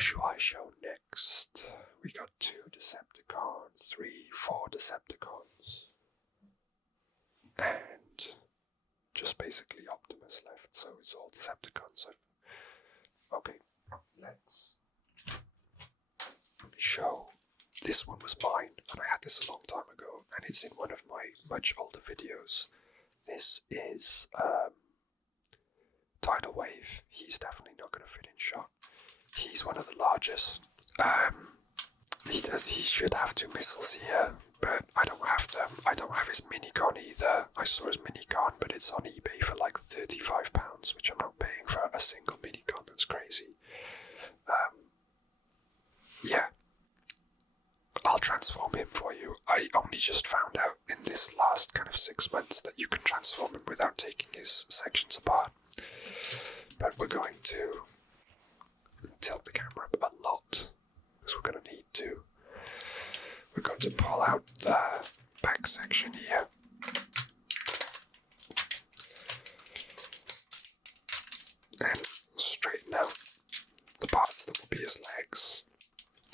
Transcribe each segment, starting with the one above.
shall I show next? We got 2 Decepticons, 3, 4 Decepticons. And just basically Optimus left, so it's all Decepticons. Okay, let's show. This one was mine, and I had this a long time ago, and it's in one of my much older videos. This is Tidal Wave. He's definitely not going to fit in shot. He's one of the largest. He should have 2 missiles here, but I don't have them. I don't have his minigun either. I saw his minigun, but it's on eBay for like £35, which I'm not paying for a single minigun. That's crazy. Yeah. I'll transform him for you. I only just found out in this last kind of 6 months that you can transform him without taking his sections apart. But we're going to tilt the camera up a lot, because we're going to need to. We're going to pull out the back section here. And straighten out the parts that will be his legs.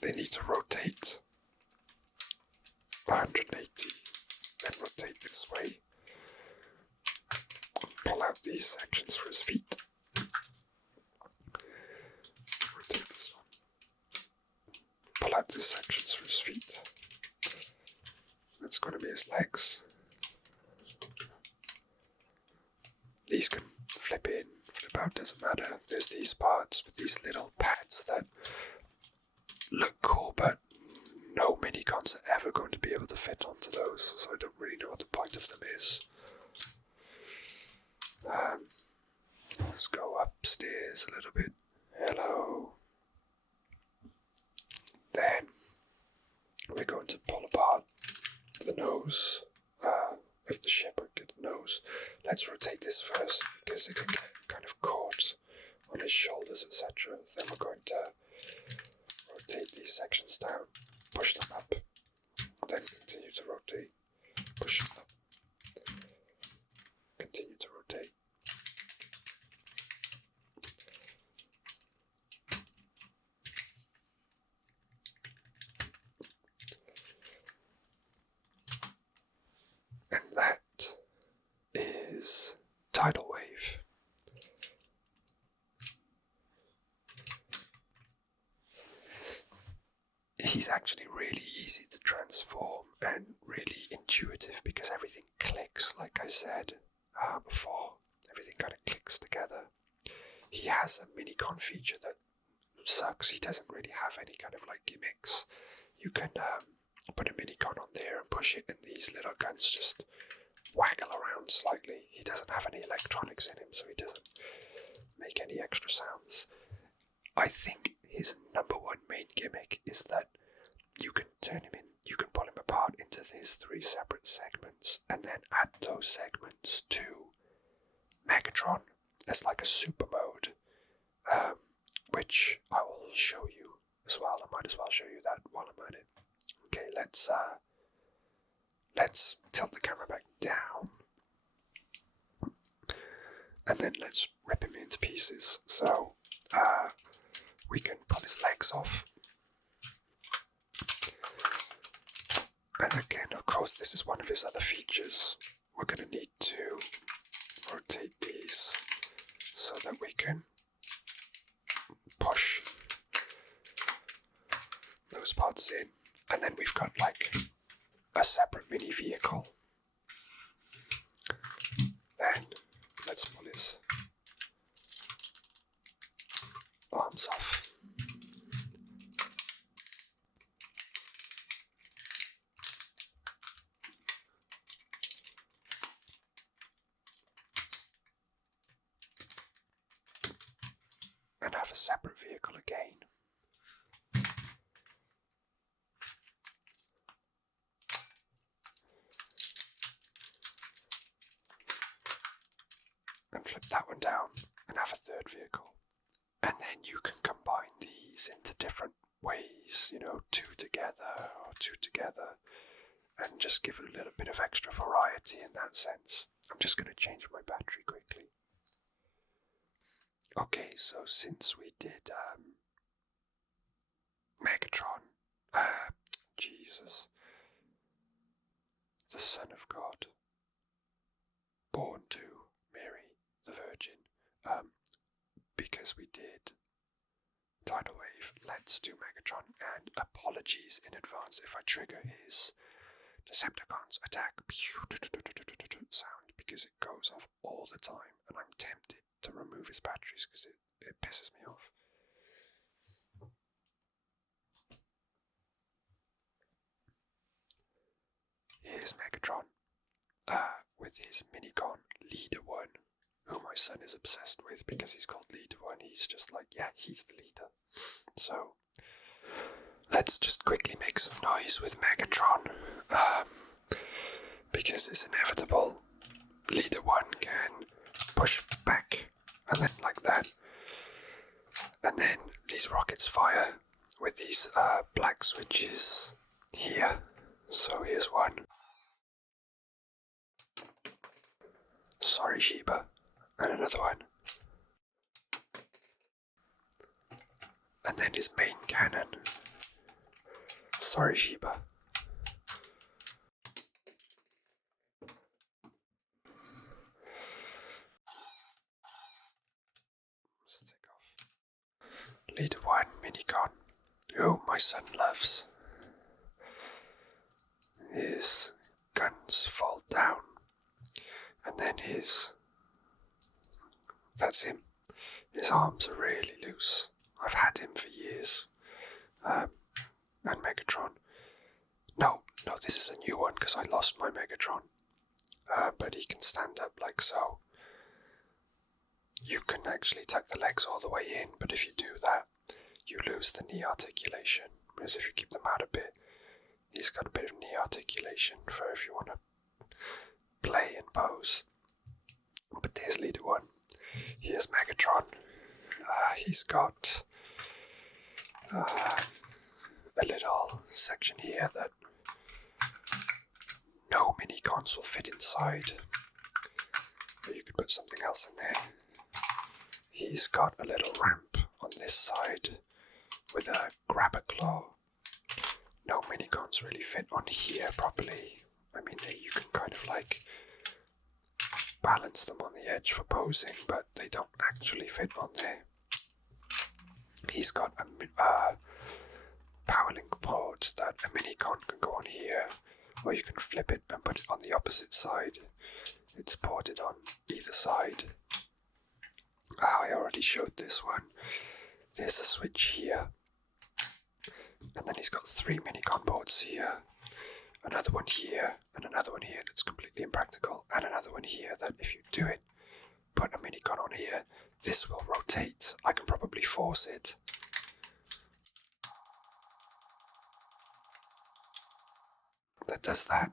They need to rotate 180, then rotate this way. Pull out these sections for his feet. Rotate this one. Pull out these sections for his feet. That's going to be his legs. These can flip in, flip out, doesn't matter. There's these parts with these little pads that look cool, but no miniguns are ever going to be able to fit onto those, so I don't really know what the point of them is. Let's go upstairs a little bit. Hello. Then we're going to pull apart the nose of the ship, or get the nose. Let's rotate this first, because it can get kind of caught on his shoulders, etc. Then we're going to rotate these sections down, push them up, then continue to rotate, push them up, continue to rotate. And that is Tidal Wave. He's actually really easy to transform and really intuitive, because everything clicks, like I said before. Everything kind of clicks together. He has a minicon feature that sucks. He doesn't really have any kind of like gimmicks. You can put a minicon on there and push it, and these little guns just waggle around slightly. He doesn't have any electronics in him, so he doesn't make any extra sounds. I think his number one main gimmick is that you can turn him in, you can pull him apart into these 3 separate segments, and then add those segments to Megatron as like a super mode, which I will show you as well. I might as well show you that while I'm at it. Okay, let's tilt the camera back down, and then let's rip him into pieces. So we can pull his legs off. And again, of course, this is one of his other features. We're going to need to rotate these so that we can push those parts in. And then we've got like a separate mini vehicle. Then let's pull his arms off. And have a separate vehicle again. And flip that one down and have a third vehicle. And then you can combine these into different ways, 2 together or 2 together, and just give it a little bit of extra variety in that sense. I'm just going to change my battery quickly. Okay, so since we did Megatron, Jesus, the Son of God, born to Mary the Virgin, because we did Tidal Wave, let's do Megatron, and apologies in advance if I trigger his Decepticons attack sound, because it goes off all the time, and I'm tempted to remove his batteries because it pisses me off. Here's Megatron, with his Minigon Leader 1, who my son is obsessed with because he's called Leader 1. He's just like, yeah, he's the leader. So, let's just quickly make some noise with Megatron, because it's inevitable. Leader 1 can push back, and then like that. And then these rockets fire with these black switches here. So here's one. Sorry, Sheba. And another one. And then his main cannon. Sorry, Sheba. Let's take off. Leader 1 Minigun, who my son loves. His guns fall down. And then that's him. His arms are really loose. I've had him for years. And Megatron. No, this is a new one because I lost my Megatron. But he can stand up like so. You can actually tuck the legs all the way in, but if you do that, you lose the knee articulation. Whereas if you keep them out a bit, he's got a bit of knee articulation for if you want to play and pose. But there's Leader 1. Here's Megatron. He's got a little section here that no mini-cons will fit inside. But you could put something else in there. He's got a little ramp on this side with a grabber claw. No mini-cons really fit on here properly. I mean, you can kind of like balance them on the edge for posing, but they don't actually fit on there. He's got a power link port that a mini-con can go on here, or you can flip it and put it on the opposite side. It's ported on either side. I already showed this one. There's a switch here, and then he's got 3 mini-con ports here, another one here, and another one here that's completely impractical, and another one here that if you do it, put a mini-con on here, this will rotate. I can probably force it. That does that.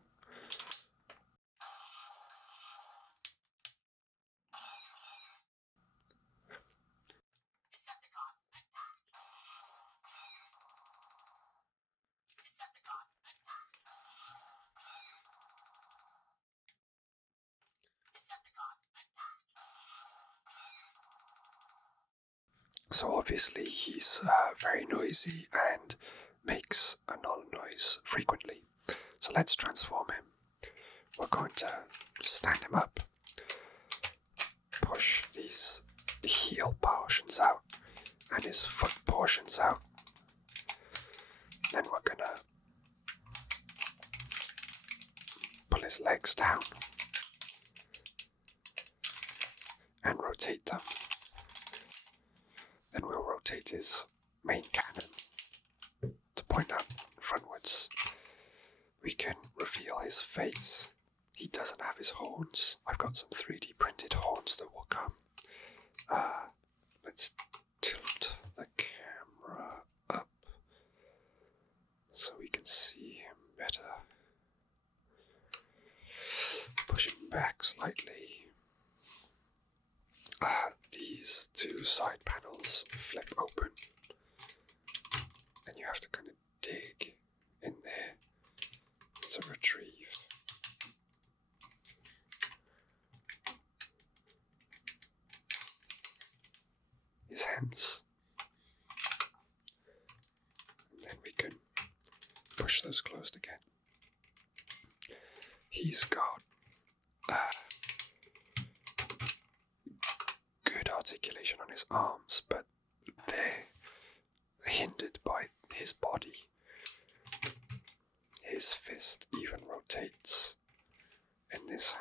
So obviously he's very noisy and makes a null noise frequently. So let's transform him. We're going to stand him up, push these heel portions out and his foot portions out. Then we're gonna pull his legs down and rotate them. Then we'll rotate his main cannon to point out frontwards. We can reveal his face. He doesn't have his horns. I've got some 3D printed horns that will come. Let's tilt the camera up so we can see him better. Push him back slightly. These 2 side panels flip open, and you have to kind of dig in there to retrieve. His hands. And then push those closed again. He's got good articulation on his arms, but they're hindered by his body. His fist even rotates, and this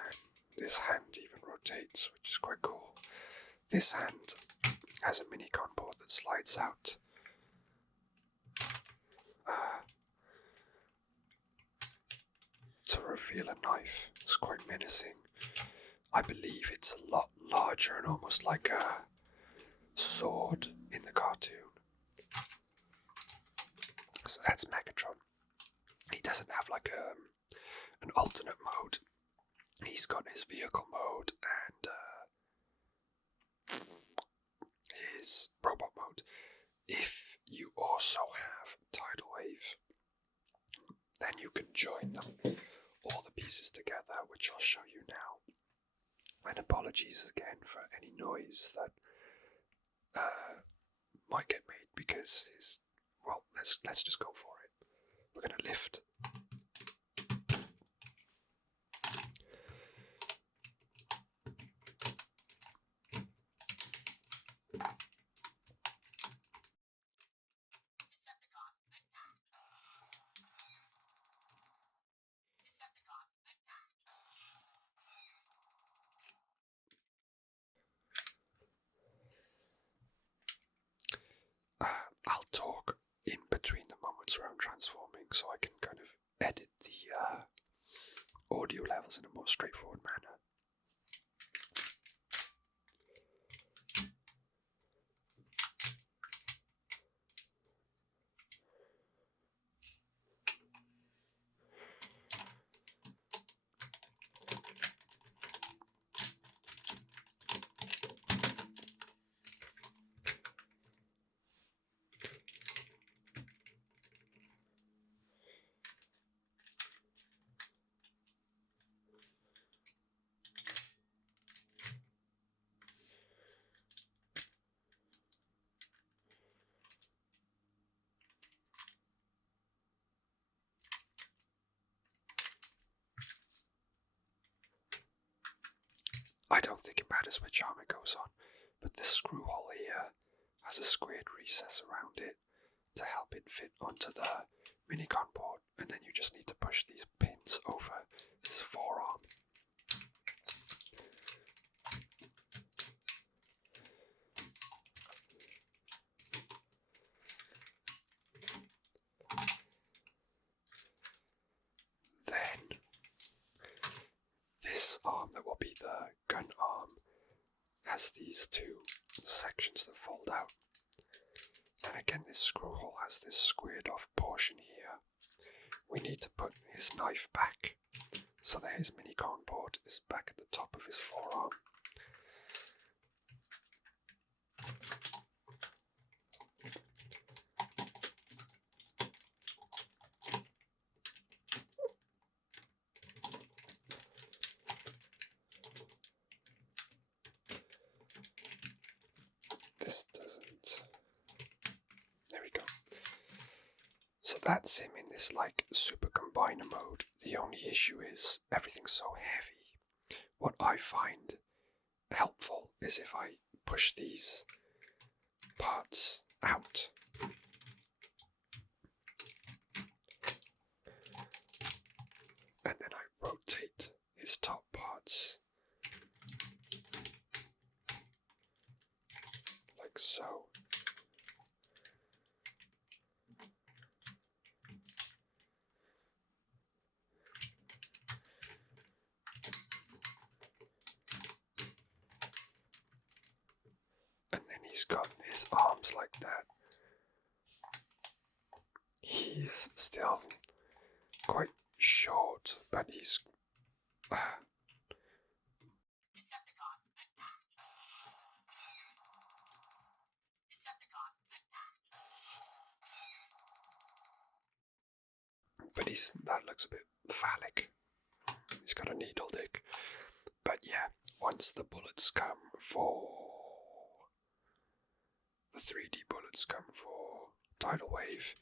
hand even rotates, which is quite cool. This hand has a mini con board that slides out. To reveal a knife. It's quite menacing. I believe it's a lot larger and almost like a sword in the cartoon. So that's Megatron. He doesn't have like an alternate mode. He's got his vehicle mode and his robot mode. If you also have Tidal Wave, then you can join them, all the pieces together, which I'll show you now. And apologies again for any noise that might get made because let's just go for it. We're gonna lift. I'll talk in between the moments where I'm transforming so I can kind of edit the audio levels in a more straightforward manner. I don't think it matters which arm it goes on, but this screw hole here has a squared recess around it to help it fit onto the minicon board, and then you just need to push these pins over his forearm. Then this arm that will be the gun arm has these two sections that fold out. And again, this screw hole has this squared off portion here. We need to put his knife back so that his minicon board is back at the top of his forearm. This doesn't. There we go. So that's him in this like super combiner mode. The only issue is everything's so heavy. What I find helpful is if I push these parts out. And then I rotate his top parts like so. And then he's got his arms like that. He's still quite short, but he's that looks a bit phallic. He's got a needle dick. But yeah, once the bullets come for the 3D bullets come for Tidal Wave,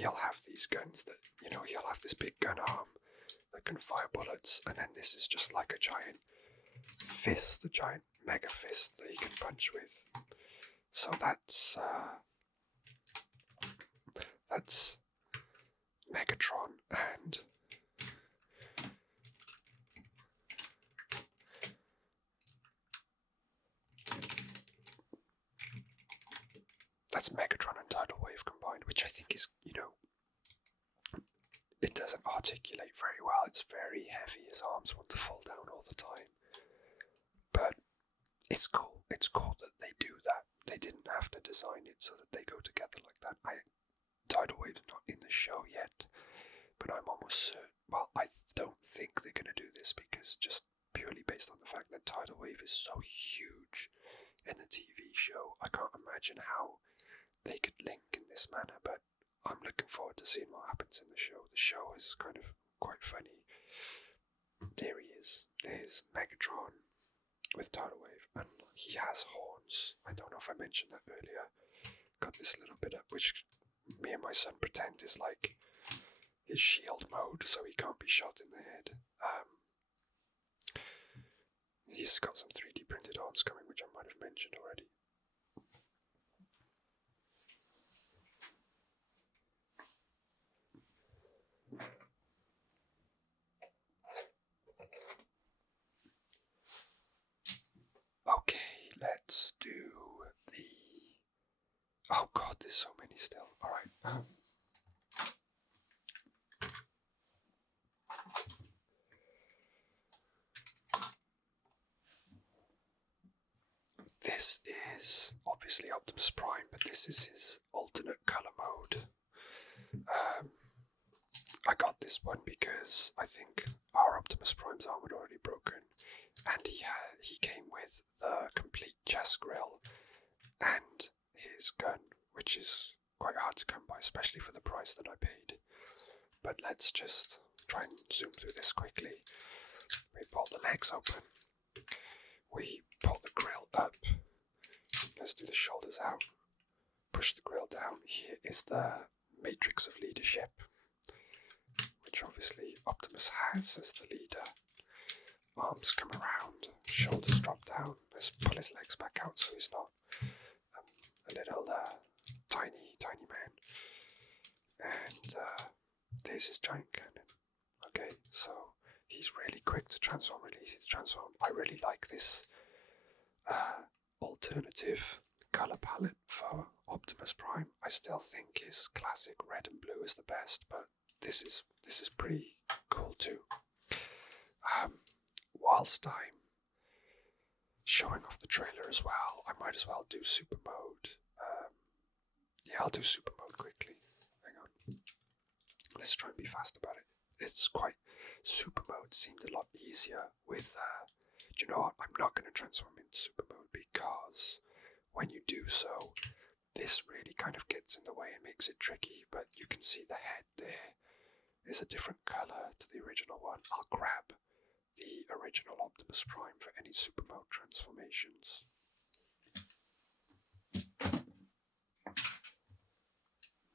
he'll have these guns that, he'll have this big gun arm that can fire bullets, and then this is just like a giant fist, a giant mega fist that he can punch with. So that's Megatron, and that's Megatron and Tidal Wave combined, which I think is, it doesn't articulate very well. It's very heavy. His arms want to fall down all the time. But it's cool. It's cool that they do that. They didn't have to design it so that they go together like that. Tidal Wave's not in the show yet, but I'm almost certain. Well, I don't think they're going to do this because just purely based on the fact that Tidal Wave is so huge in the TV show, I can't imagine how they could link in this manner, but I'm looking forward to seeing what happens in the show. The show is kind of quite funny. There he is. There's Megatron with Tidal Wave, and he has horns. I don't know if I mentioned that earlier. Got this little bit up, which me and my son pretend is like his shield mode, so he can't be shot in the head. He's got some 3D printed horns coming, which I might have mentioned already. Okay, let's do the... Oh god, there's so many still. Alright. This is obviously Optimus Prime, but this is his alternate colour mode. I got this one because I think our Optimus Prime's arm had already broken, and he came with the complete chest grill and his gun, which is quite hard to come by, especially for the price that I paid. But let's just try and zoom through this quickly. We pull the legs open, we pull the grill up, let's do the shoulders out, push the grill down. Here is the matrix of leadership, which obviously Optimus has as the leader. Arms come around, shoulders drop down. Let's pull his legs back out so he's not a little tiny man. And there's his giant cannon. Okay, so he's really quick to transform, really easy to transform. I really like this alternative colour palette for Optimus Prime. I still think his classic red and blue is the best, but this is pretty cool too. Whilst I'm showing off the trailer as well, I might as well do super mode. Yeah, I'll do super mode quickly. Hang on. Let's try and be fast about it. It's quite... Super mode seemed a lot easier with... do you know what? I'm not going to transform into super mode because when you do so, this really kind of gets in the way and makes it tricky, but you can see the head there is a different colour to the original one. I'll grab the original Optimus Prime for any super mode transformations.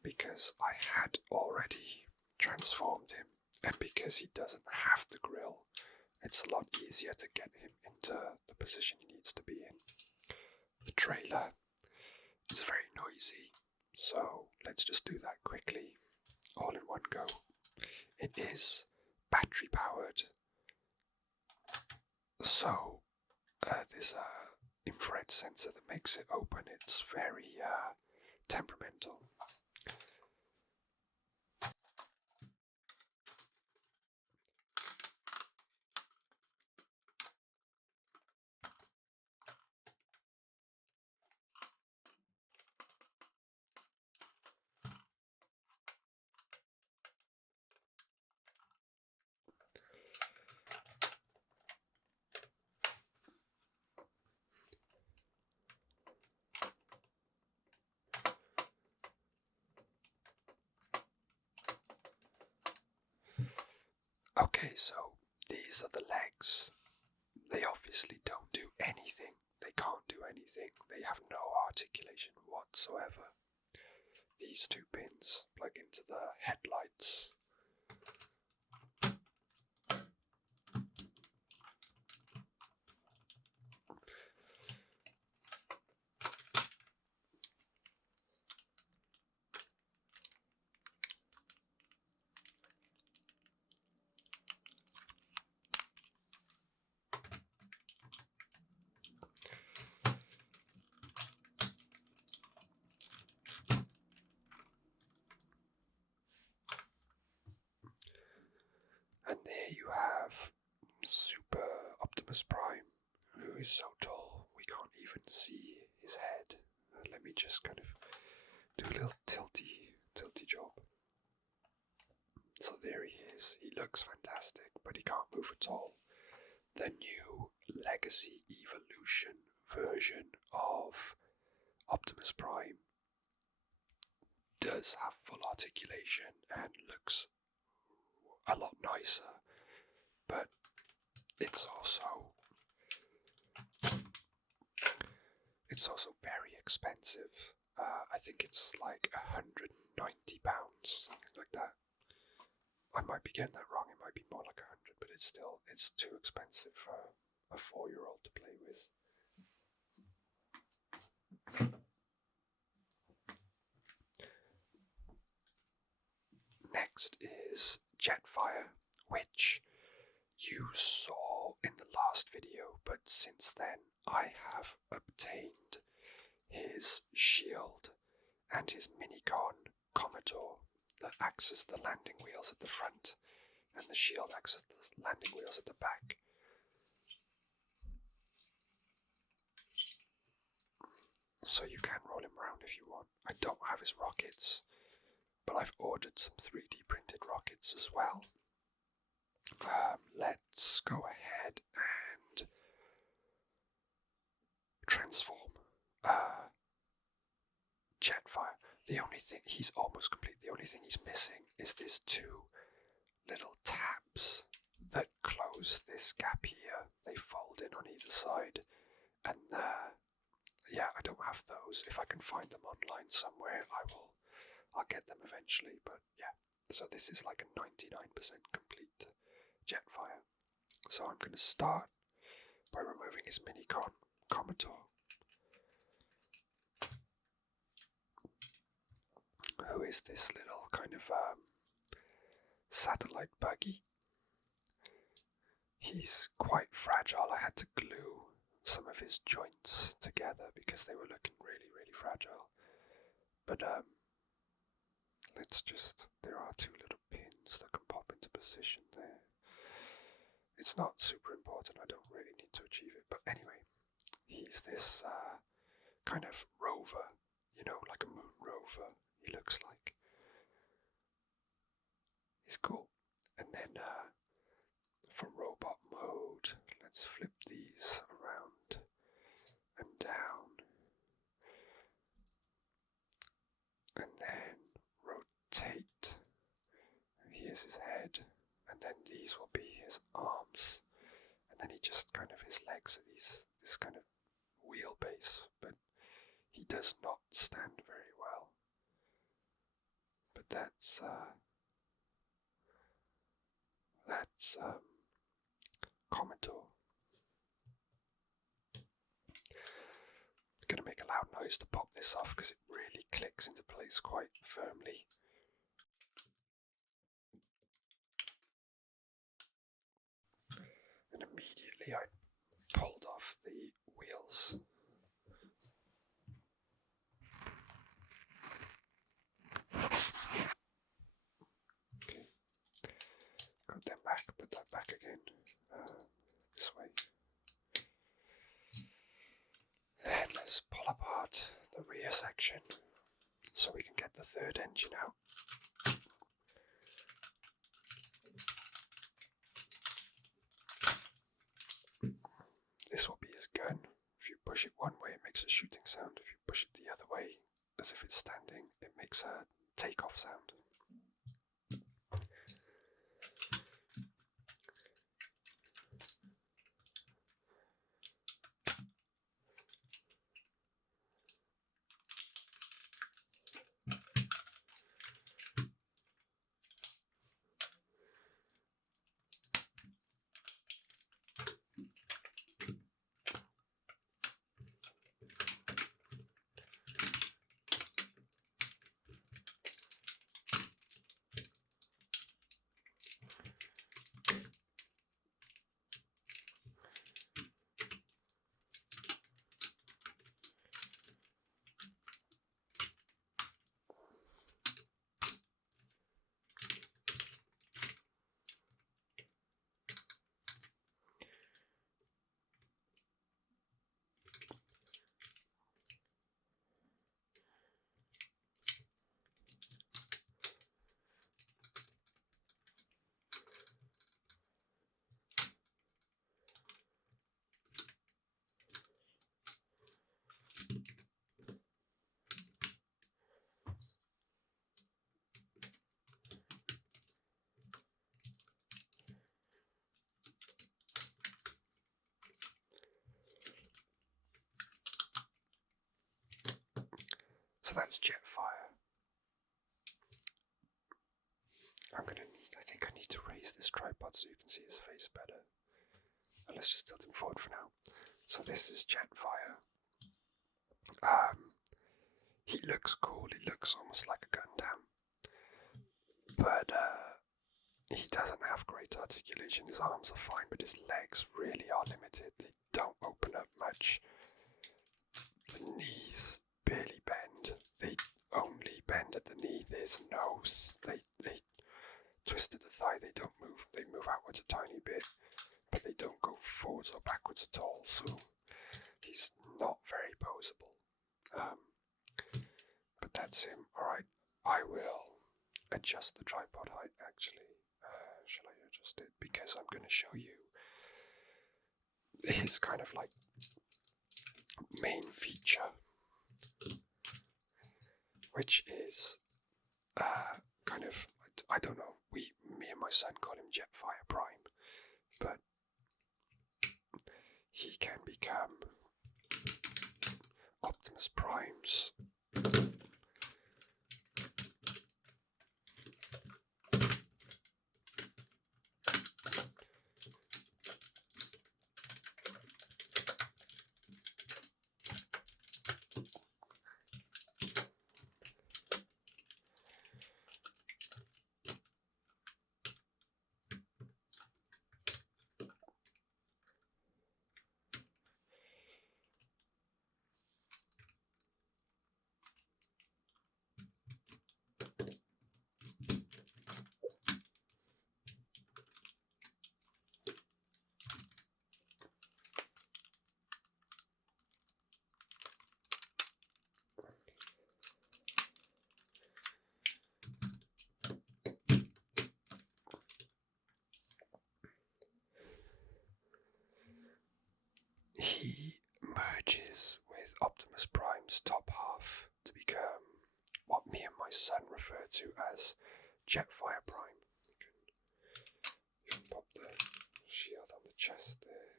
Because I had already transformed him, and because he doesn't have the grill, it's a lot easier to get him into the position he needs to be in. The trailer is very noisy, so let's just do that quickly, all in one go. It is battery powered, so there's a infrared sensor that makes it open. It's very temperamental. Okay, so these are the legs. They obviously don't do anything. They can't do anything. They have no articulation whatsoever. These two pins plug plug into the headlights. And there you have Super Optimus Prime, who is so tall we can't even see his head. Let me just kind of do a little tilty job. So there he is. He looks fantastic, but he can't move at all. The new Legacy Evolution version of Optimus Prime does have full articulation and looks a lot nicer, but it's also very expensive. I think it's like £190 or something like that. I might be getting that wrong. It might be more like 100, but it's too expensive for a 4-year-old to play with. Next is Jetfire, which you saw in the last video, but since then I have obtained his shield and his Minicon Commodore that acts as the landing wheels at the front, and the shield acts as the landing wheels at the back. So you can roll him around if you want. I don't have his rockets, but I've ordered some 3D printed rockets as well. Let's go ahead and transform Jetfire. The only thing, he's almost complete. The only thing he's missing is these two little tabs that close this gap here. They fold in on either side, and yeah, I don't have those. If I can find them online somewhere, I'll get them eventually. But yeah, so this is like a 99% complete Jetfire. So I'm going to start by removing his Minicon Commodore, who is this little kind of satellite buggy. He's quite fragile. I had to glue some of his joints together because they were looking really, really fragile. But there are two little pins that can pop into position there. It's not super important, I don't really need to achieve it, but anyway, he's this kind of rover, like a moon rover, he looks like. He's cool. And then for robot mode, let's flip these around and down. And then rotate. Here's his head. And then these will be his arms. And then his legs are this kind of wheelbase, but he does not stand very well. But that's Commodore. Gonna make a loud noise to pop this off because it really clicks into place quite firmly. And immediately I pulled off the wheels. Okay, got them back, put that back again, this way. Then let's pull apart the rear section so we can get the third engine out. This will be his gun. If you push it one way, it makes a shooting sound. If you push it the other way, as if it's standing, it makes a takeoff sound. that's Jetfire. I think I need to raise this tripod so you can see his face better. And let's just tilt him forward for now. So this is Jetfire. He looks cool, he looks almost like a Gundam. But he doesn't have great articulation. His arms are fine, but his legs really are limited. They don't open up much. The knees barely bend. They only bend at the knee. There's nose. They twist at the thigh. They don't move. They move outwards a tiny bit, but they don't go forwards or backwards at all. So he's not very poseable. But that's him. Alright, I will adjust the tripod height actually. Shall I adjust it? Because I'm going to show you his kind of like main feature, which is kind of, I don't know, me and my son call him Jetfire Prime, but he can become Optimus Prime's he merges with Optimus Prime's top half to become what me and my son refer to as Jetfire Prime. You can pop the shield on the chest there.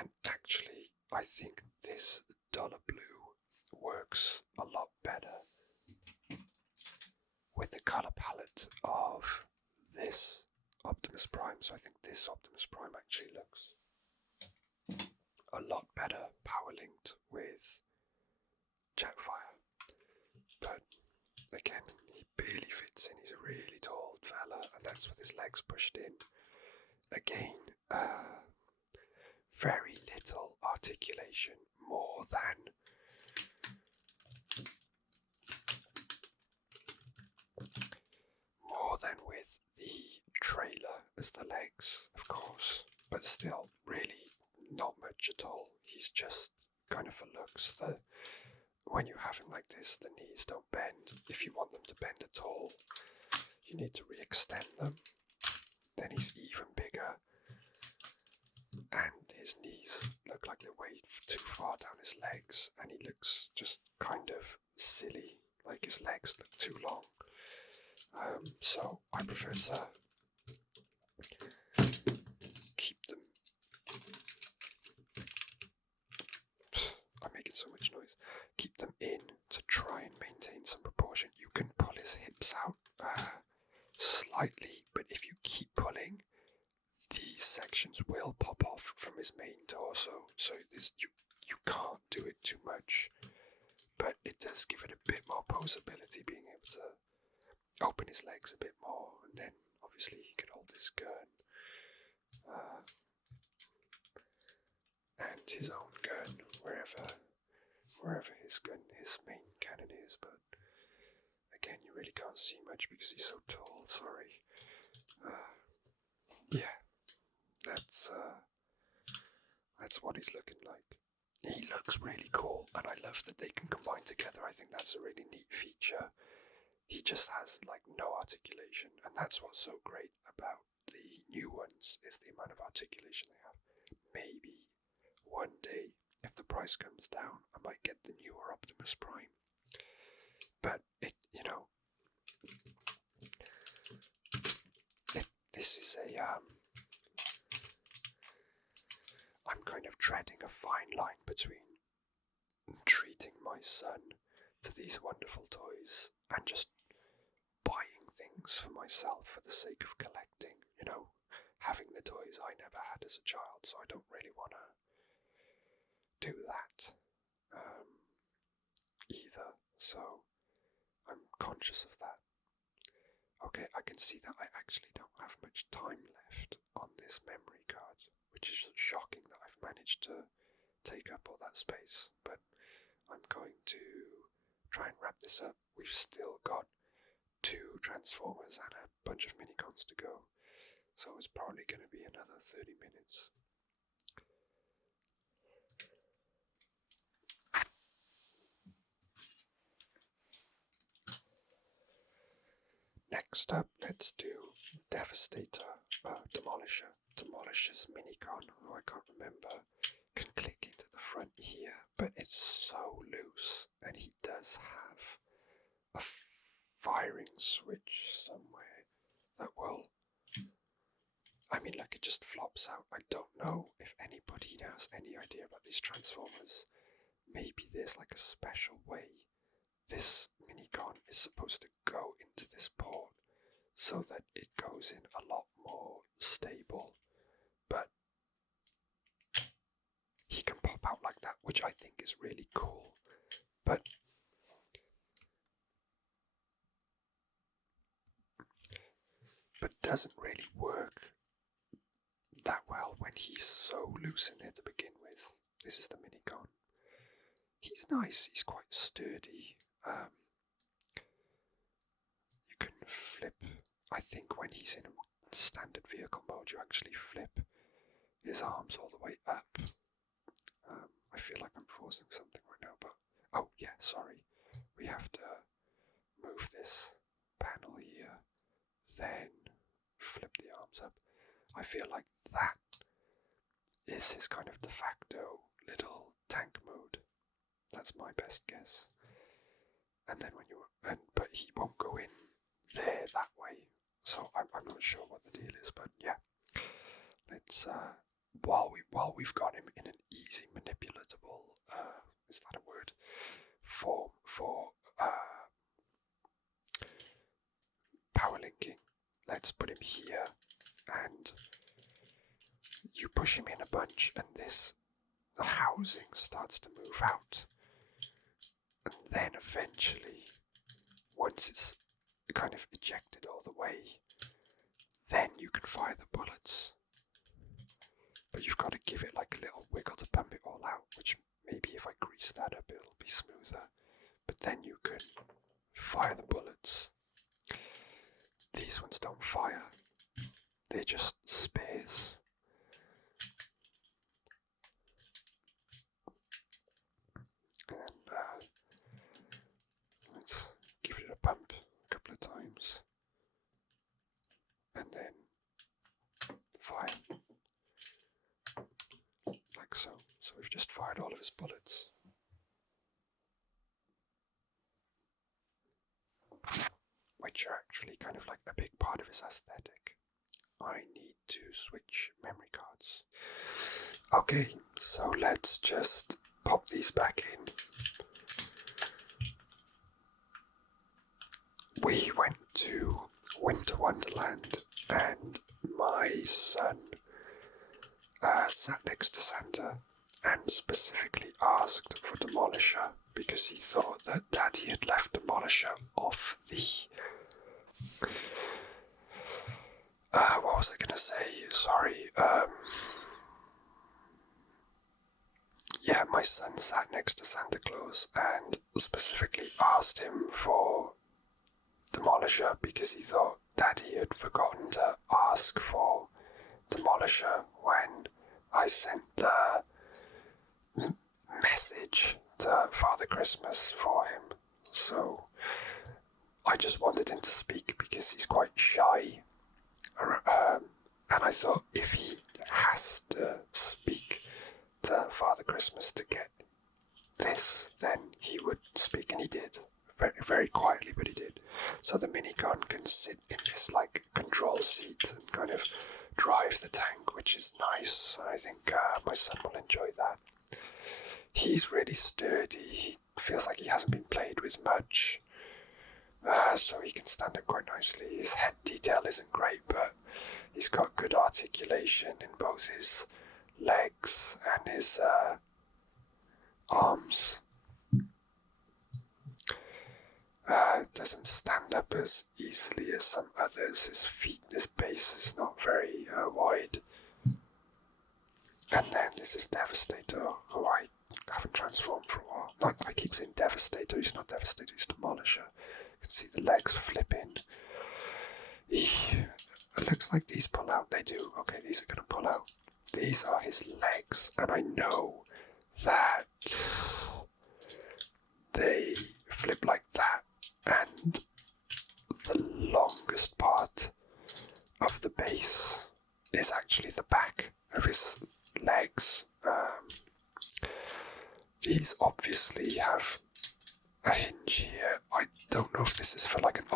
And actually, I think this dollar blue works a lot better with the color palette of this Optimus Prime. So I think this Optimus Prime actually looks a lot better power linked with Jetfire. But again, he barely fits in. He's a really tall fella, and that's with his legs pushed in. Again, very little articulation, more than with the trailer as the legs, of course, but still really not much at all. He's just kind of for looks. When you have him like this, the knees don't bend. If you want them to bend at all, you need to re-extend them. Then he's even bigger, and his knees look like they're way too far down his legs, and he looks just kind of silly, like his legs look too long. So I prefer to keep them. I'm making so much noise. Keep them in to try and maintain some proportion. You can pull his hips out slightly, but if you keep pulling, these sections will pop off from his main torso. So you can't do it too much, but it does give it a bit more posability, being able to open his legs a bit more, and then obviously he can hold his gun and his own gun wherever his main cannon is. But again, you really can't see much because he's so tall. Sorry. Yeah, that's what he's looking like. He looks really cool, and I love that they can combine together. I think that's a really neat feature. He just has like no articulation, and that's what's so great about the new ones, is the amount of articulation they have. Maybe one day, if the price comes down, I might get the newer Optimus Prime. But this is I'm kind of treading a fine line between treating treating my son to these wonderful toys and just buying things for myself for the sake of collecting, having the toys I never had as a child, so I don't really want to do that either, so I'm conscious of that. Okay, I can see that I actually don't have much time left on this memory card, which is shocking that I've managed to take up all that space, but I'm going to try and wrap this up. We've still got 2 Transformers and a bunch of Minicons to go, so it's probably going to be another 30 minutes. Next up, let's do Devastator, Demolisher. Demolisher's Minicon, I can't remember, can click into the front here, but it's so loose, and he does have a firing switch somewhere that will, it just flops out. I don't know if anybody has any idea about these Transformers. Maybe there's like a special way this Minicon is supposed to go into this port so that it goes in a lot more stable, but he can pop out like that, which I think is really cool, but doesn't really work that well when he's so loose in there to begin with. This is the Minicon. He's nice, he's quite sturdy. You can flip, I think when he's in standard vehicle mode, you actually flip his arms all the way up. I feel like I'm forcing something right now, but, oh yeah, sorry. We have to move this panel here, then flip the arms up. I feel like that is his kind of de facto little tank mode. That's my best guess. And then but he won't go in there that way. So I'm not sure what the deal is, but yeah. Let's while we've got him in an easy manipulatable is that a word? Form for power linking. Let's put him here, and you push him in a bunch, and the housing starts to move out. And then eventually, once it's kind of ejected all the way, then you can fire the bullets. But you've got to give it like a little wiggle to pump it all out, which maybe if I grease that up it'll be smoother. But then you can fire the bullets. These ones don't fire, they're just spares. And let's give it a pump a couple of times, and then fire. Like so. So we've just fired all of his bullets. Which are actually kind of like a big part of his aesthetic. I need to switch memory cards. Okay, so let's just pop these back in. We went to Winter Wonderland, and my son sat next to Santa and specifically asked for Demolisher because he thought that Daddy had left Demolisher off the... what was I going to say? Sorry. Yeah, my son sat next to Santa Claus and specifically asked him for Demolisher because he thought Daddy had forgotten to ask for Demolisher when I sent the message to Father Christmas for him. So I just wanted him to speak because he's quite shy. And I thought if he has to speak to Father Christmas to get this, then he would speak, and he did. Very, very quietly, but he did. So the Minicon can sit in this like control seat and kind of drive the tank, which is nice. I think my son will enjoy that. He's really sturdy. feels like he hasn't been played with much. So he can stand up quite nicely. His head detail isn't great, but he's got good articulation in both his legs and his arms. Doesn't stand up as easily as some others. His base is not very wide. And then this is Devastator, who I haven't transformed for a while. I keep saying Devastator, he's not Devastator, he's Demolisher. You can see the legs flipping. It looks like these pull out. They do. Okay, these are going to pull out. These are his legs, and I know that they flip like that, and the longest part of the base is actually the back of his legs. These obviously have a hinge here. I don't know if this is for like an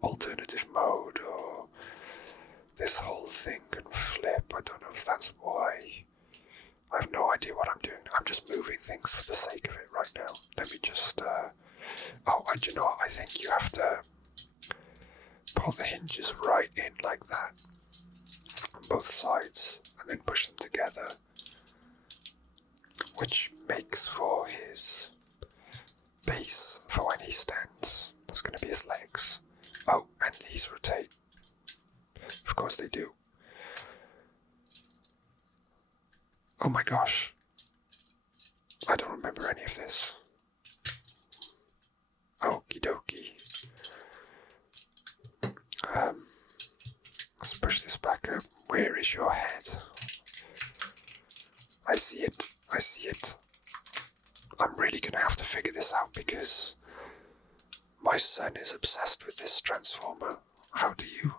alternative mode or this whole thing can flip. I don't know if that's why. I have no idea what I'm doing. I'm just moving things for the sake of it right now. Let me just... and you know what? I think you have to pull the hinges right in like that on both sides and then push them together, which makes for his base for when he stands. That's going to be his legs. Oh, and these rotate. Of course they do. Oh my gosh. I don't remember any of this. Okie dokie. Let's push this back up. Where is your head? I see it. I see it. I'm really gonna have to figure this out because my son is obsessed with this Transformer. How do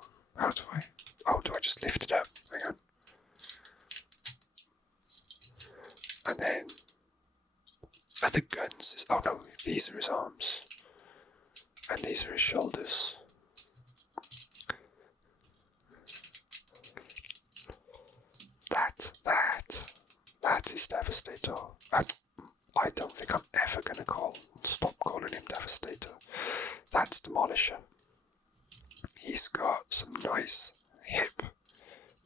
I? Oh, do I just lift it up? Hang on. And then, are the guns? Oh no, these are his arms. And these are his shoulders. That is Devastator. I don't think I'm ever gonna stop calling him Devastator. That's Demolisher. He's got some nice hip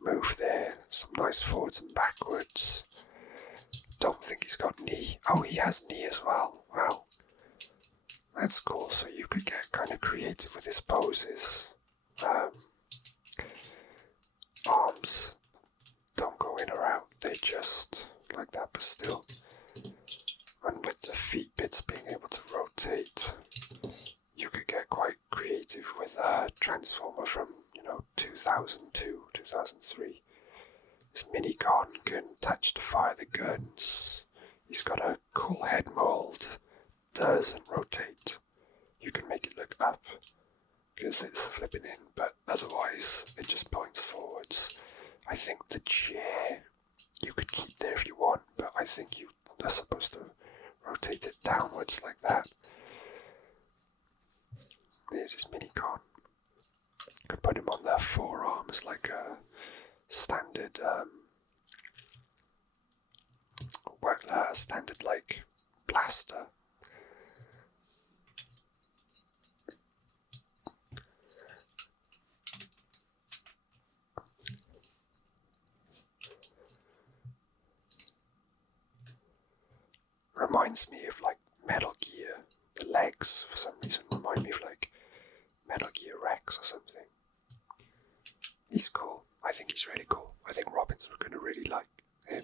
move there, some nice forwards and backwards. Don't think he's got knee. Oh, he has knee as well. Wow. That's cool, so you could get kind of creative with his poses. Arms don't go in or out, they just like that, but still. And with the feet bits being able to rotate, you could get quite creative with a Transformer from, 2002, 2003. This minigun can attach to fire the guns. He's got a cool head mold, doesn't rotate. You can make it look up because it's flipping in, but otherwise it just points forwards. I think the chair you could keep there if you want, but I think you are supposed to rotate it downwards like that. There's his minigun. You could put him on the forearms like a standard, standard like blaster. Reminds me of like Metal Gear. The legs, for some reason, remind me of like Metal Gear Rex or something. He's cool. I think he's really cool. I think Robin's going to really like him.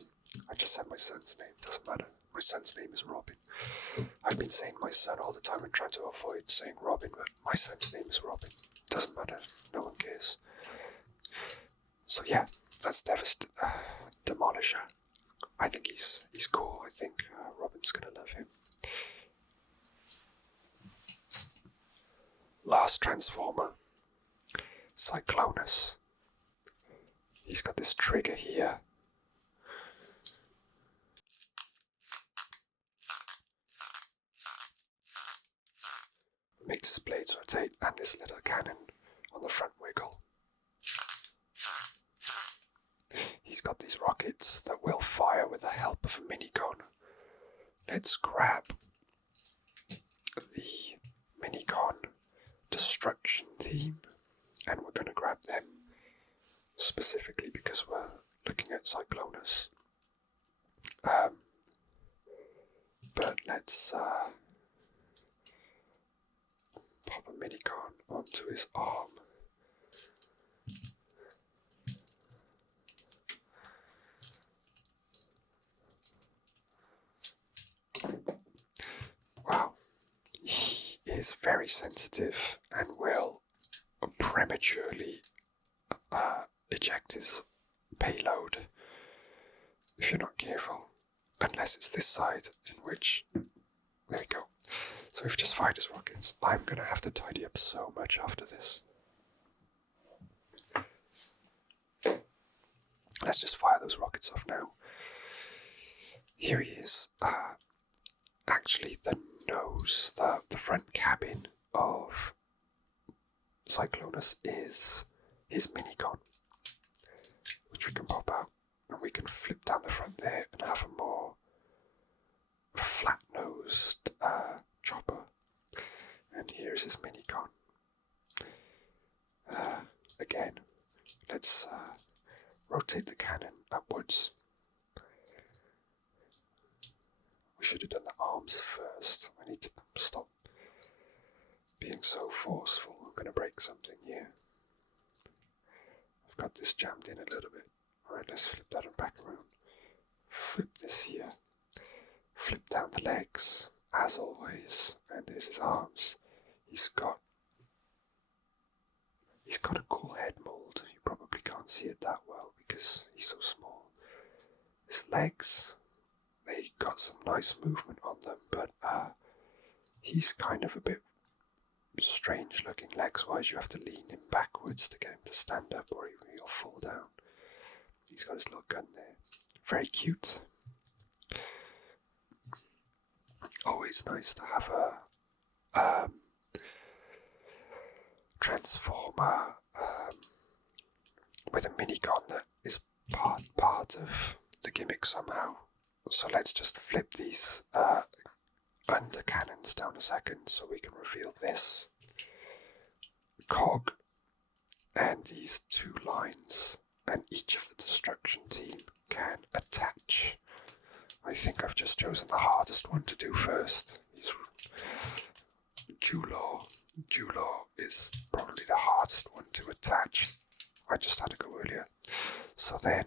I just said my son's name. Doesn't matter. My son's name is Robin. I've been saying my son all the time and trying to avoid saying Robin, but my son's name is Robin. Doesn't matter. No one cares. So yeah, that's Demolisher. I think he's cool. I think Robin's gonna love him. Last Transformer, Cyclonus. He's got this trigger here. Makes his blades rotate, and this little cannon on the front wiggle. He's got these rockets that will fire with the help of a minigun. Let's grab the Minicon Destruction team, and we're going to grab them specifically because we're looking at Cyclonus. But let's pop a Minicon onto his arm. Wow, he is very sensitive and will prematurely eject his payload if you're not careful, unless it's this side, in which, there we go. So we've just fired his rockets. I'm gonna have to tidy up so much after this. Let's just fire those rockets off now. Here he is. Actually, the nose, the front cabin of Cyclonus is his Minicon, which we can pop out, and we can flip down the front there and have a more flat-nosed chopper. And here's his Minicon. Again, let's rotate the cannon upwards. We should have done the arms first. I need to stop being so forceful. I'm going to break something here. I've got this jammed in a little bit. Alright, let's flip that back around. Flip this here. Flip down the legs, as always. And there's his arms. He's got a cool head mold. You probably can't see it that well because he's so small. His legs, they got some nice movement on them, but he's kind of a bit strange looking legs wise. You have to lean him backwards to get him to stand up or he'll fall down. He's got his little gun there. Very cute. Always nice to have a Transformer with a Minicon that is part of the gimmick somehow. So let's just flip these under cannons down a second so we can reveal this cog and these two lines, and each of the destruction team can attach. I think I've just chosen the hardest one to do first. Julo is probably the hardest one to attach. I just had to go earlier. So then,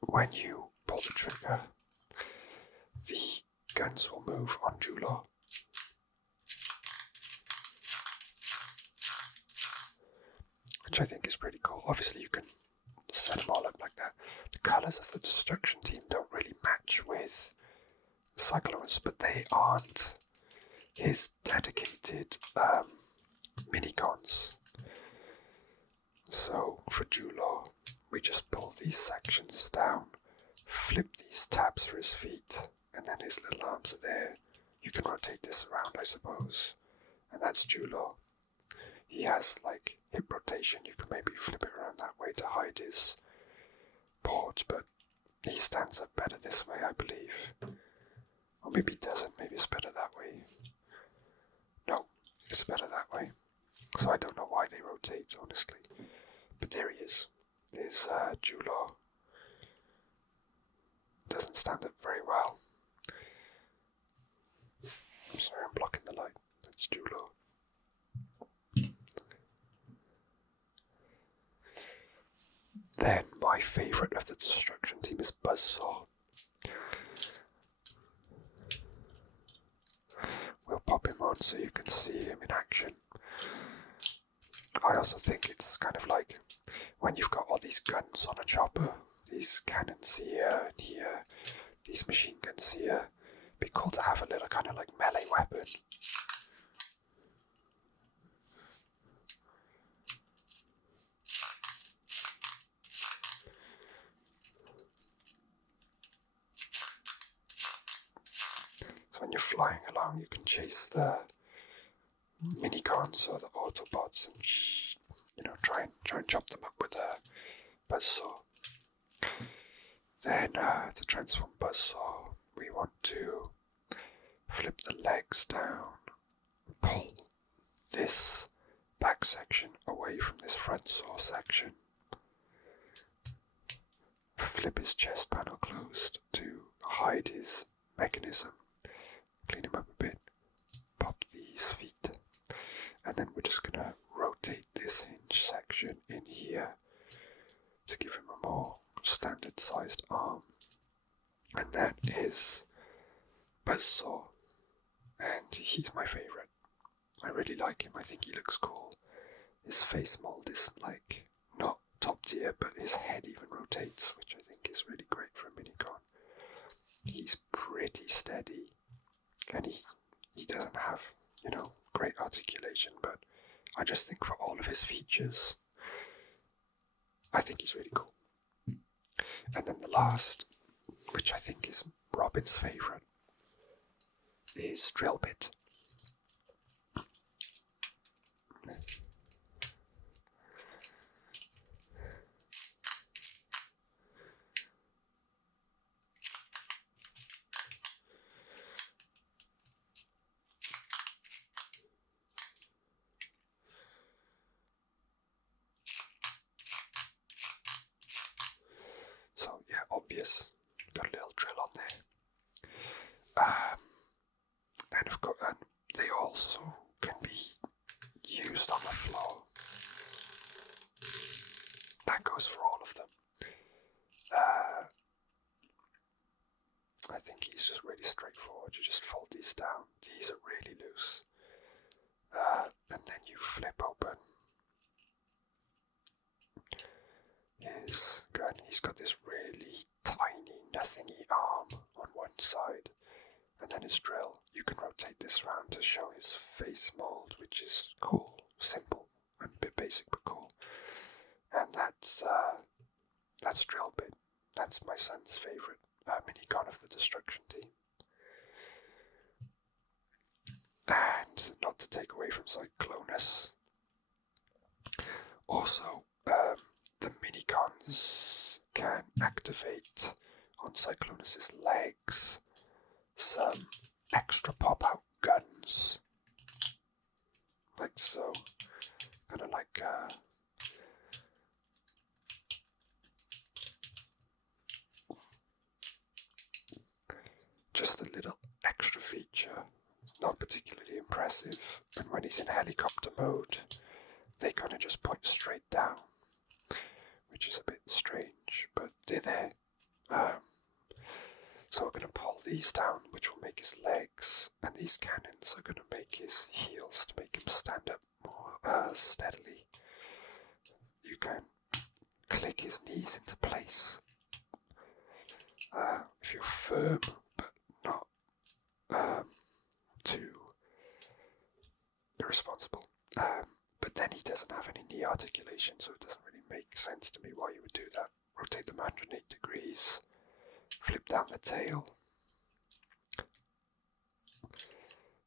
when you pull the trigger, the guns will move on Julo. Which I think is pretty cool. Obviously you can set them all up like that. The colours of the destruction team don't really match with Cyclonus, but they aren't his dedicated Minicons. So for Julo, we just pull these sections down, flip these tabs for his feet, and then his little arms are there. You can rotate this around, I suppose. And that's Julo. He has like hip rotation. You can maybe flip it around that way to hide his port, but he stands up better this way, I believe. Or maybe he doesn't. Maybe it's better that way. No, it's better that way. So I don't know why they rotate, honestly. But there he is. There's Julo. Doesn't stand up very well. I'm sorry, I'm blocking the light. That's Julo. Then my favourite of the destruction team is Buzzsaw. We'll pop him on so you can see him in action. I also think it's kind of like when you've got all these guns on a chopper, these cannons here and here, these machine guns here, it'd be cool to have a little kind of like melee weapon. So when you're flying along, you can chase the Minicons or the Autobots and try and chop them up with a buzzsaw. Then to transform Buzzsaw, we want to flip the legs down pull this back section away from this front saw section. Flip his chest panel closed to hide his mechanism. Clean him up a bit. Pop these feet. And then we're just gonna rotate this hinge section in here to give him a more standard sized arm. And that is Buzzsaw. And he's my favourite. I really like him. I think he looks cool. His face mold is like not top tier, but his head even rotates, which I think is really great for a minicon. He's pretty steady, and he doesn't have, great articulation, but I just think for all of his features, I think he's really cool. And then the last, which I think is Robin's favourite, is Drillbit. So yeah, obvious, got a little drill on there. And of course, and they also can be used on the floor. That goes for all of them. I think he's just really straightforward. You just fold these down. These are really loose. And then you flip open his gun. He's got this really tiny, nothingy arm on one side. And then his drill. You can rotate this around to show his face mold, which is cool, simple, and a bit basic but cool. And that's Drillbit. That's my son's favourite minicon of the Destruction Team. And not to take away from Cyclonus, also the minicons can activate on Cyclonus's legs some extra pop-out guns, like so, kind of like just a little extra feature, not particularly impressive, and when he's in helicopter mode, they kind of just point straight down, which is a bit strange, but they're there. So we're going to pull these down, which will make his legs, and these cannons are going to make his heels to make him stand up more steadily. You can click his knees into place if you're firm, but not too irresponsible. But then he doesn't have any knee articulation, so it doesn't really make sense to me why you would do that. Rotate them 108 degrees. Flip down the tail,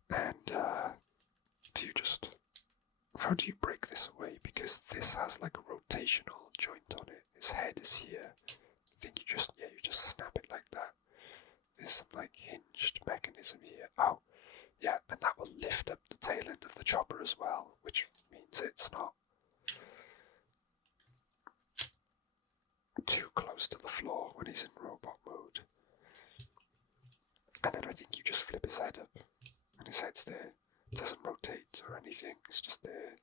and how do you break this away? Because this has like a rotational joint on it. His head is here. I think you just snap it like that. There's some like hinged mechanism here. Oh, yeah, and that will lift up the tail end of the chopper as well, which means it's not too close to the floor when he's in robot mode. And then I think you just flip his head up, and his head's there. It doesn't rotate or anything, it's just there.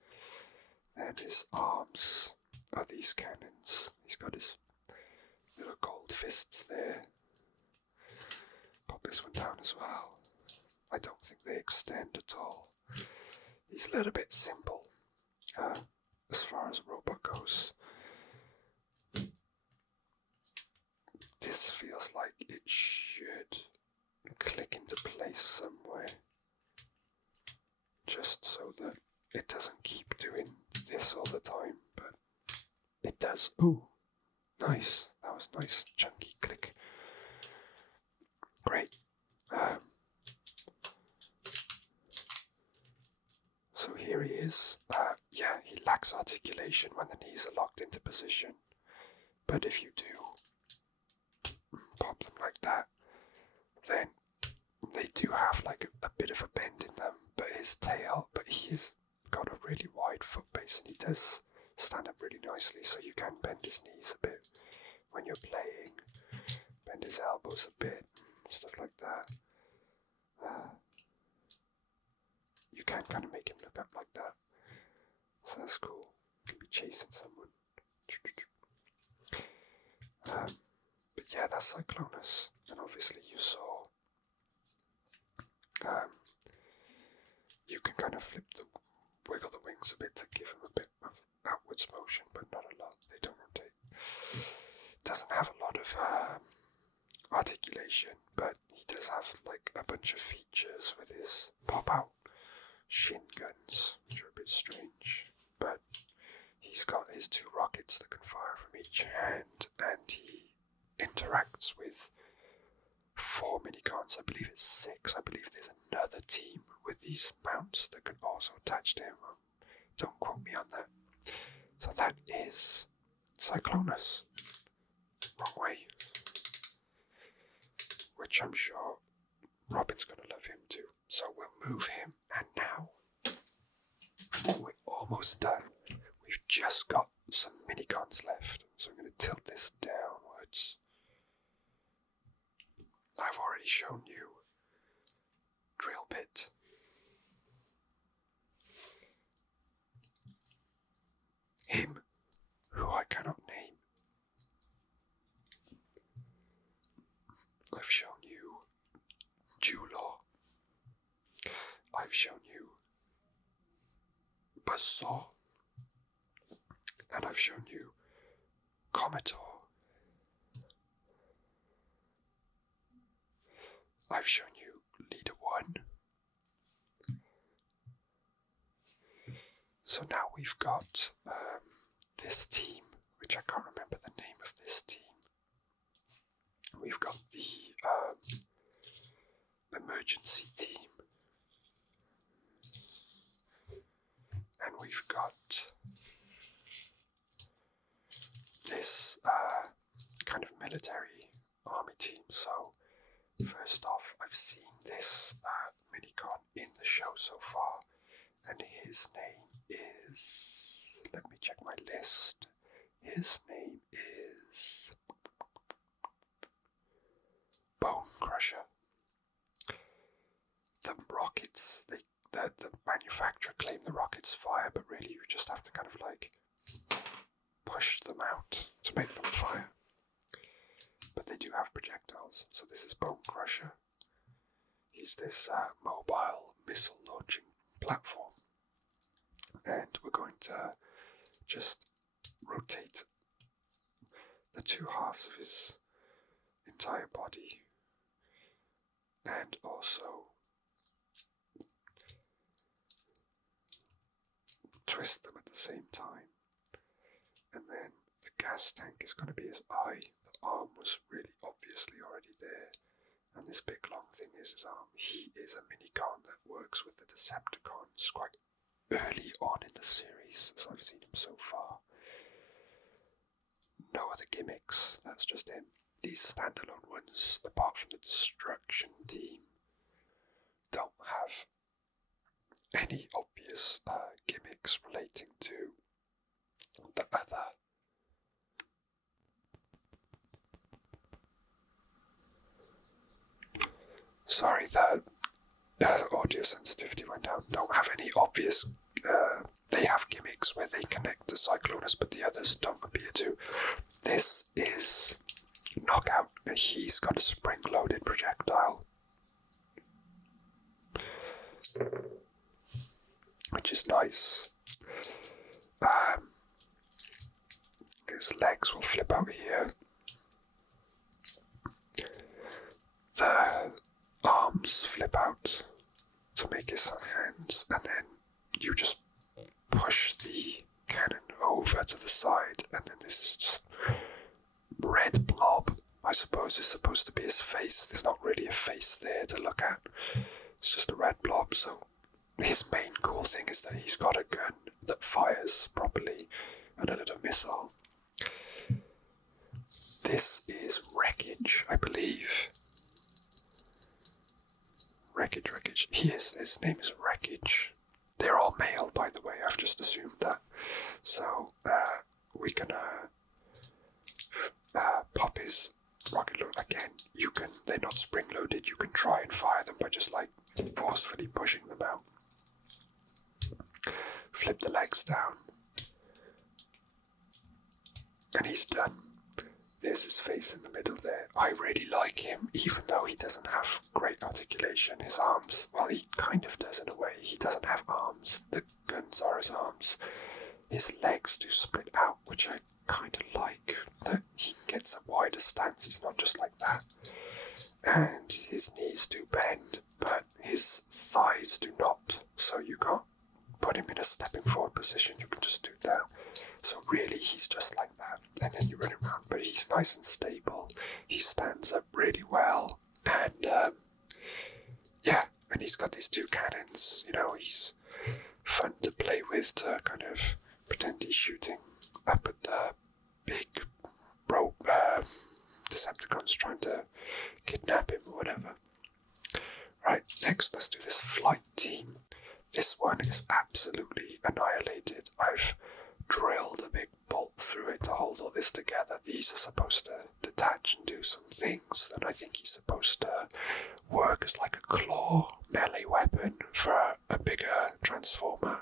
And his arms are these cannons. He's got his little gold fists there. Pop this one down as well. I don't think they extend at all. He's a little bit simple as far as robot goes. This feels like it should click into place somewhere, just so that it doesn't keep doing this all the time, but it does. Ooh, nice. That was nice, chunky click. Great. So here he is. Yeah, he lacks articulation when the knees are locked into position, but if you do pop them like that, then they do have like a bit of a bend in them, but he's got a really wide foot base and he does stand up really nicely, so you can bend his knees a bit when you're playing, bend his elbows a bit, stuff like that. You can kind of make him look up like that, so that's cool. You can be chasing someone. But yeah, that's Cyclonus, and obviously you saw you can kind of wiggle the wings a bit to give him a bit of outwards motion, but not a lot. They don't rotate. Doesn't have a lot of articulation, but he does have like a bunch of features with his pop-out shin guns, which are a bit strange. But he's got his 2 rockets that can fire from each hand, and he interacts with 4 miniguns. I believe it's 6. I believe there's another team with these mounts that can also attach to him. Don't quote me on that. So that is Cyclonus. Wrong way. Which I'm sure Robin's going to love him too. So we'll move him, and now we're almost done. We've just got some miniguns left, so I'm going to tilt this downwards. I've already shown you drill bit. Him, who I cannot name. I've shown you Julaw. I've shown you Buzzsaw. And I've shown you Commodore. I've shown you Leader 1. So now we've got this team, which I can't remember the name of this team. We've got the emergency team. And we've got this kind of military army team. So first off, I've seen this minigun in the show so far, and his name is, let me check my list, his name is Bone Crusher. The rockets, the manufacturer claim the rockets fire, but really you just have to kind of like push them out to make them fire. But they do have projectiles, so this is Bone Crusher. He's this mobile missile launching platform, and we're going to just rotate the 2 halves of his entire body, and also twist them at the same time. And then the gas tank is going to be his eye. The arm was really obviously already there, and this big long thing is his arm. He is a minigun that works with the Decepticons quite early on in the series, as I've seen him so far. No other gimmicks, that's just him. These standalone ones, apart from the Destruction team, don't have any obvious gimmicks relating to the other. Sorry, the audio sensitivity went down. Don't have any obvious. They have gimmicks where they connect to Cyclonus, but the others don't appear to. This is Knockout, and he's got a spring-loaded projectile, which is nice. His legs will flip out here. The arms flip out to make his hands, and then you just push the cannon over to the side, and then this is just red blob, I suppose is supposed to be his face. There's not really a face there to look at. It's just a red blob. So his main cool thing is that he's got a gun that fires properly and a little missile. This is Wreckage, I believe. His name is Wreckage. They're all male, by the way. I've just assumed that. So we're gonna pop his rocket load again. They're not spring loaded. You can try and fire them by just like forcefully pushing them out. Flip the legs down, and he's done. There's his face in the middle there. I really like him, even though he doesn't have great articulation. His arms, well, he kind of does in a way. He doesn't have arms. The guns are his arms. His legs do split out, which I kind of like. That he gets a wider stance. It's not just like that. And his knees do bend, but his thighs do not. So you can't put him in a stepping forward position. You can just do that. So really, he's just like that, and then you run around. But he's nice and stable. He stands up really well, and and he's got these two cannons. You know, he's fun to play with to kind of pretend he's shooting up at the big rope Decepticons trying to kidnap him or whatever. Right, next let's do this flight team. This one is absolutely annihilated. I've drilled a big bolt through it to hold all this together. These are supposed to detach and do some things, and I think he's supposed to work as like a claw melee weapon for a bigger Transformer.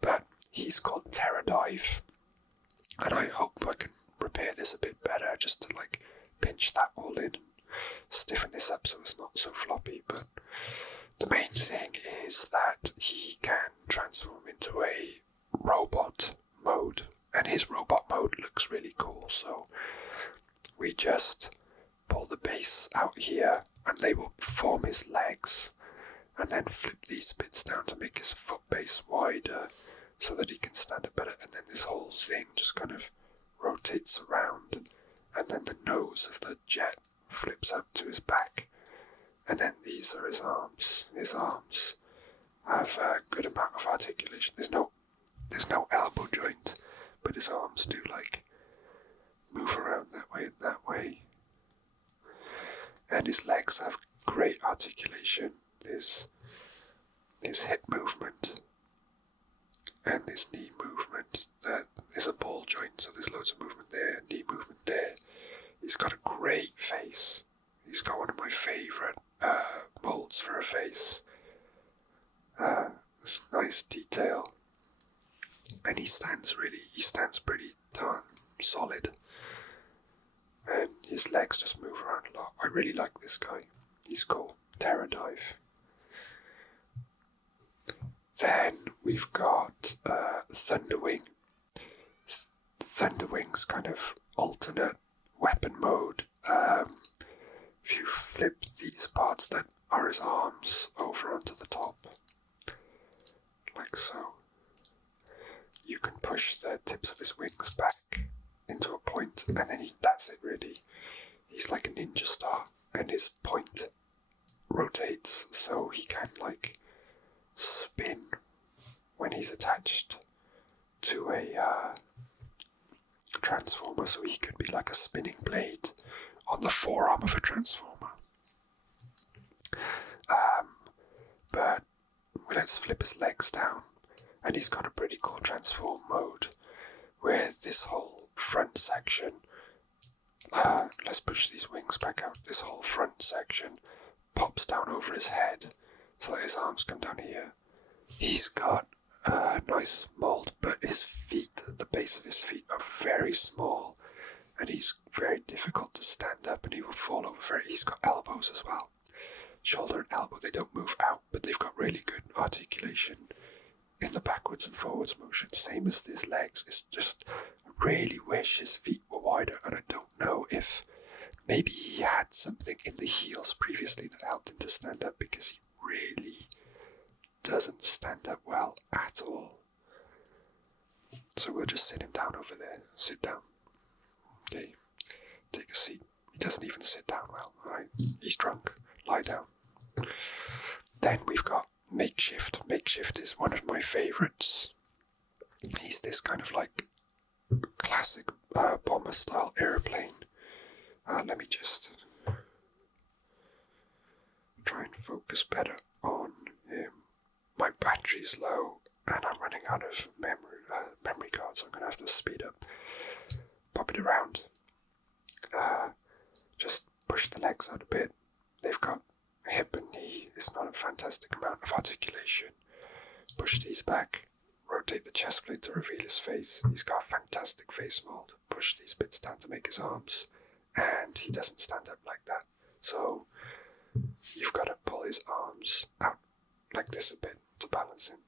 But he's called Terradive, and I hope I can repair this a bit better, just to like pinch that all in and stiffen this up so it's not so floppy. But the main thing is that he can transform into a robot mode, and his robot mode looks really cool. So we just pull the base out here, and they will form his legs, and then flip these bits down to make his foot base wider so that he can stand up better. And then this whole thing just kind of rotates around, and then the nose of the jet flips up to his back, and then these are his arms. His arms have a good amount of articulation. There's no elbow joint, but his arms do like move around that way and that way. And his legs have great articulation. There's hip movement and this knee movement. That is a ball joint, so there's loads of movement there, knee movement there. He's got a great face. He's got one of my favourite molds for a face. It's nice detail. And he stands pretty darn solid. And his legs just move around a lot. I really like this guy. He's cool. Terradive. Then we've got Thunderwing. Thunderwing's kind of alternate weapon mode. If you flip these parts that are his arms over onto the top, like so, you can push the tips of his wings back into a point, and then that's it really. He's like a ninja star, and his point rotates so he can like spin when he's attached to a Transformer, so he could be like a spinning blade on the forearm of a Transformer. But let's flip his legs down, and he's got a pretty cool transform mode where this whole front section, let's push these wings back out, this whole front section pops down over his head so that his arms come down here. He's got a nice mold, but his feet, the base of his feet are very small, and he's very difficult to stand up, and he will fall over. He's got elbows as well. Shoulder and elbow, they don't move out, but they've got really good articulation in the backwards and forwards motion, same as his legs. It's just, I really wish his feet were wider, and I don't know if maybe he had something in the heels previously that helped him to stand up, because he really doesn't stand up well at all. So we'll just sit him down over there. Sit down. Okay, take a seat. He doesn't even sit down well, right? He's drunk. Lie down. Then we've got Makeshift. Makeshift is one of my favourites. He's this kind of like classic bomber style airplane. Let me just try and focus better on My battery's low and I'm running out of memory cards, so I'm going to have to speed up. Pop it around. Just push the legs out a bit. They've got hip and knee. It's not a fantastic amount of articulation. Push these back. Rotate the chest plate to reveal his face. He's got a fantastic face mold. Push these bits down to make his arms. And he doesn't stand up like that. So you've got to pull his arms out like this a bit to balance him.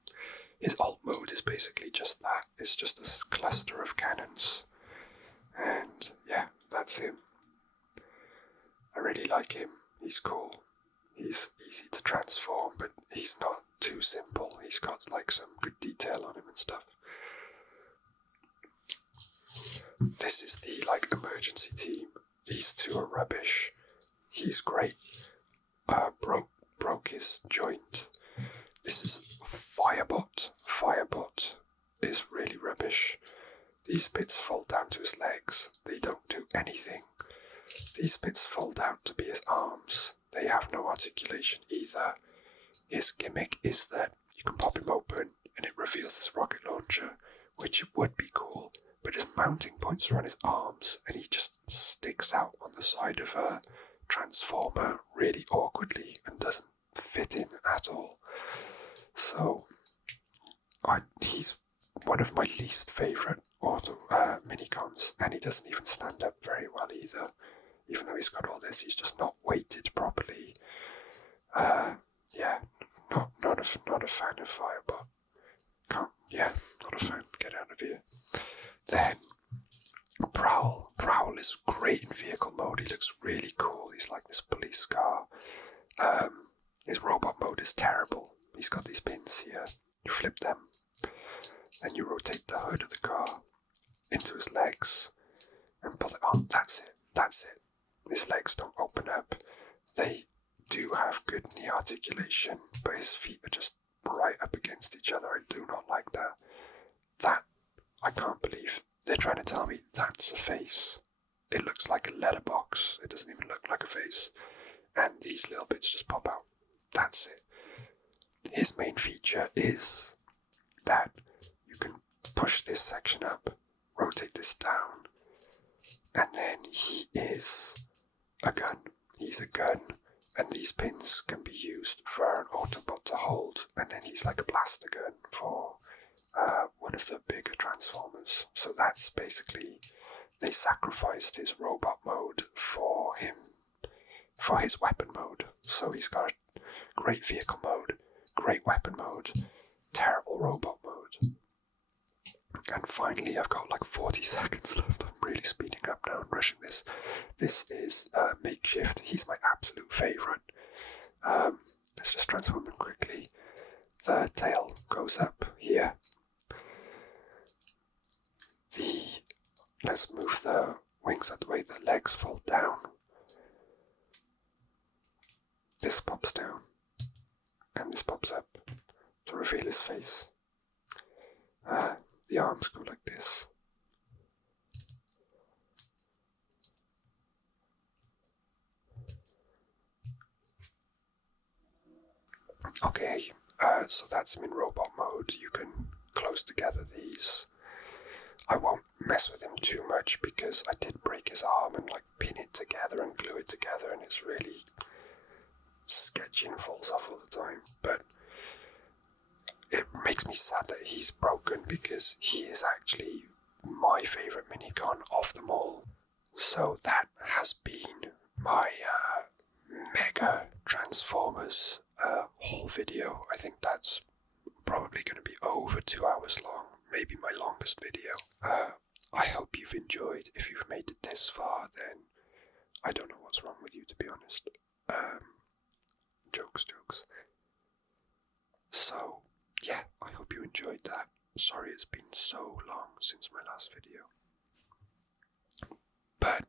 His alt mode is basically just that. It's just a cluster of cannons. And yeah, that's him. I really like him. He's cool. He's easy to transform, but he's not too simple. He's got like some good detail on him and stuff. This is the like emergency team. These two are rubbish. He's great. Broke his joint. This is Firebot. Firebot is really rubbish. These bits fall down to his legs. They don't do anything. These bits fall down to be his arms. They have no articulation either. His gimmick is that you can pop him open and it reveals this rocket launcher, which would be cool, but his mounting points are on his arms and he just sticks out on the side of a Transformer really awkwardly and doesn't fit in at all. So he's one of my least favourite minicons, and he doesn't even stand up very well either. Even though he's got all this, he's just not weighted properly. Not a fan of Firebot. Not a fan. Get out of here. Then Prowl. Prowl is great in vehicle mode. He looks really cool. He's like this police car. His robot mode is terrible. He's got these pins here. You flip them, then you rotate the hood of the car into his legs and pull it on. That's it. His legs don't open up. They do have good knee articulation, but his feet are just right up against each other. I do not like that. I can't believe they're trying to tell me that's a face. It looks like a letterbox. It doesn't even look like a face. And these little bits just pop out. That's it. His main feature is that you can push this section up, rotate this down, and then he is a gun. He's a gun, and these pins can be used for an Autobot to hold, and then he's like a blaster gun for one of the bigger Transformers. So that's basically, they sacrificed his robot mode for him, for his weapon mode. So he's got a great vehicle mode, great weapon mode, terrible robot mode. And finally, I've got like 40 seconds left. I'm really speeding up now and rushing this. This is Makeshift. He's my absolute favourite. Let's just transform him quickly. The tail goes up here. Let's move the wings out the way. The legs fall down. This pops down. And this pops up to reveal his face. The arms go like this. Okay, so that's him in robot mode. You can close together these. I won't mess with him too much because I did break his arm and like pin it together and glue it together, and it's really sketchy and falls off all the time. But it makes me sad that he's broken because he is actually my favourite minicon of them all. So that has been my Mega Transformers haul video. I think that's probably going to be over 2 hours long, maybe my longest video. I hope you've enjoyed. If you've made it this far, then I don't know what's wrong with you, to be honest. Jokes. So, yeah, I hope you enjoyed that. Sorry it's been so long since my last video. But,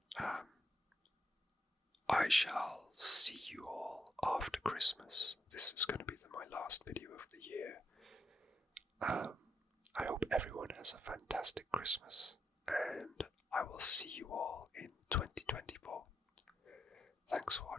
I shall see you all after Christmas. This is going to be my last video of the year. I hope everyone has a fantastic Christmas, and I will see you all in 2024. Thanks for watching.